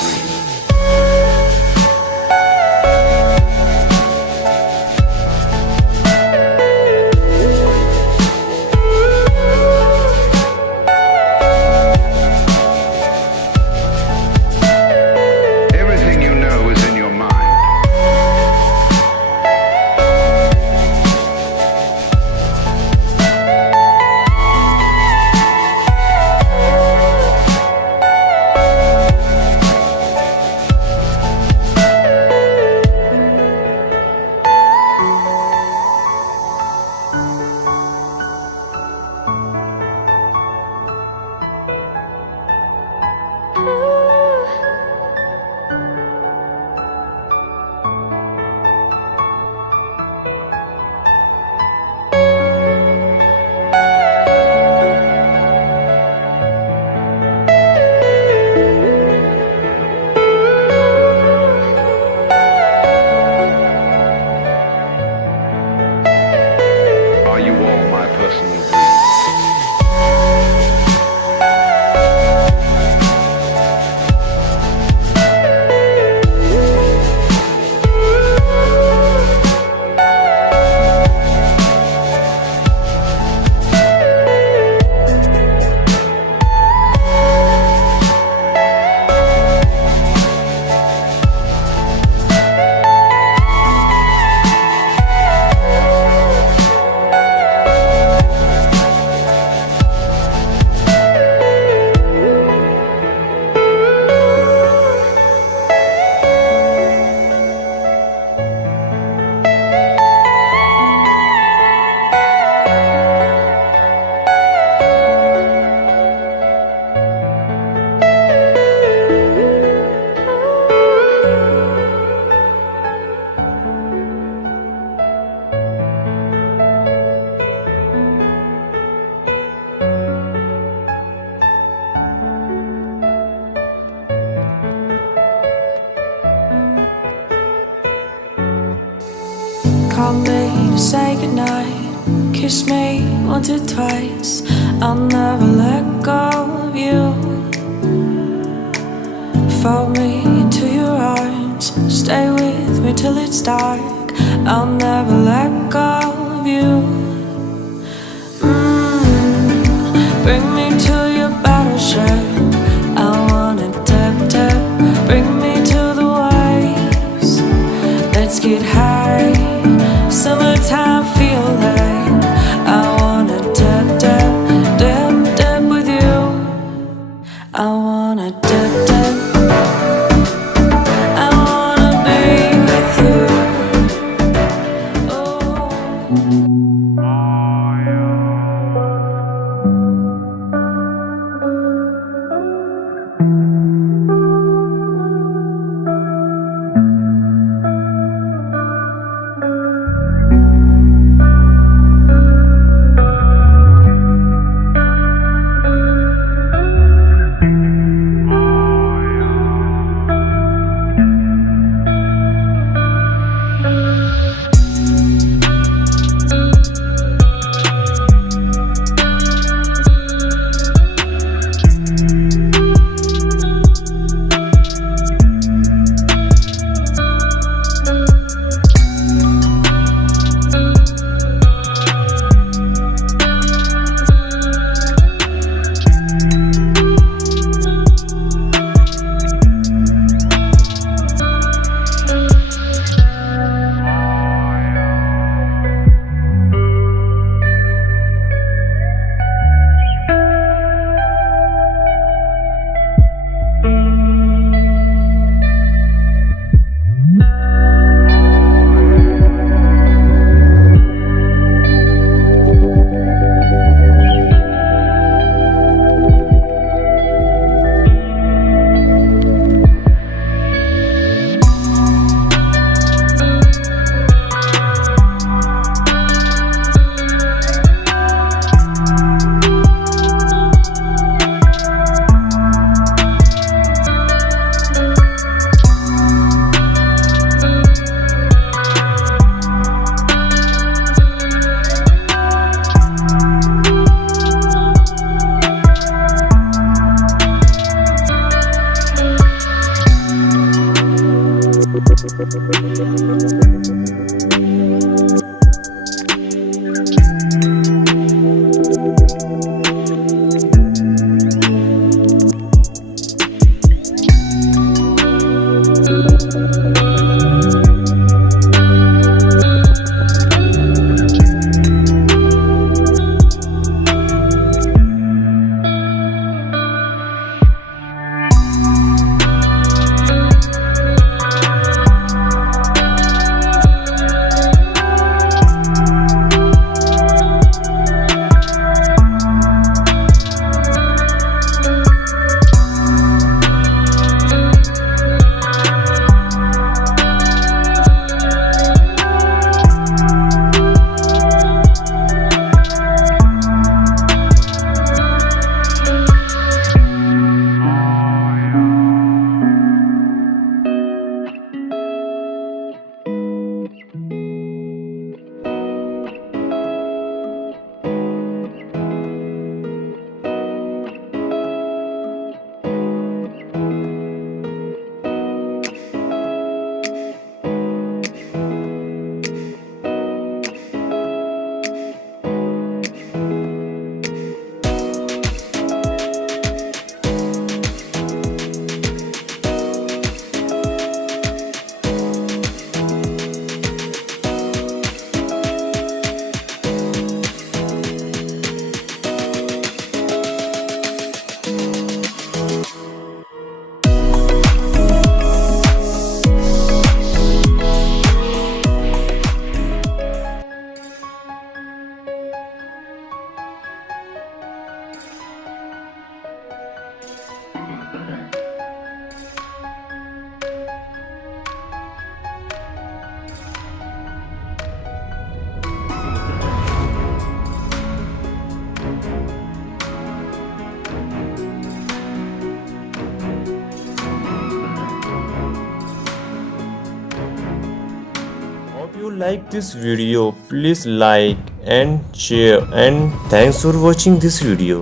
breathe. Everything you know is in your mind. Are you all my personal breeze? Call me to say goodnight, kiss me once or twice. I'll never let go of you. Fold me into your arms, stay with me till it's dark. I'll never let go of you. Bring me to your battleship. I wanna tap. Bring me to the waves. Let's get high. Summertime feeling. I wanna dip with you. I wanna dip. I wanna be with you. Oh. Hope you like this video. Please like and share, and thanks for watching this video.